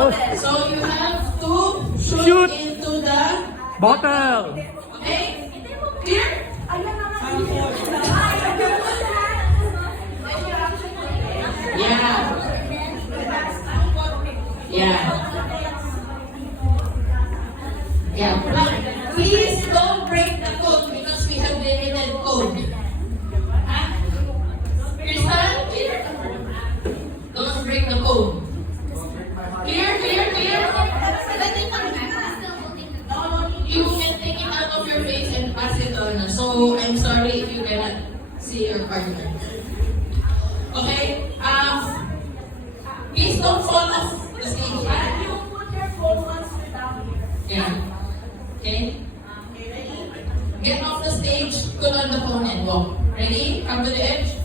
So you have to Shoot. into the Bottle. okay? Clear? Yeah. Yeah. Yeah. But please don't break the code because we have limited code. Huh? Crystal, clear? Don't break the code. Clear, clear, clear? You can take it out of your face and pass it on. So I'm sorry if you cannot see your partner. Okay? Please don't fall off the stage. Yeah. Okay? Get off the stage, put on the phone and walk. Ready? Come to the edge.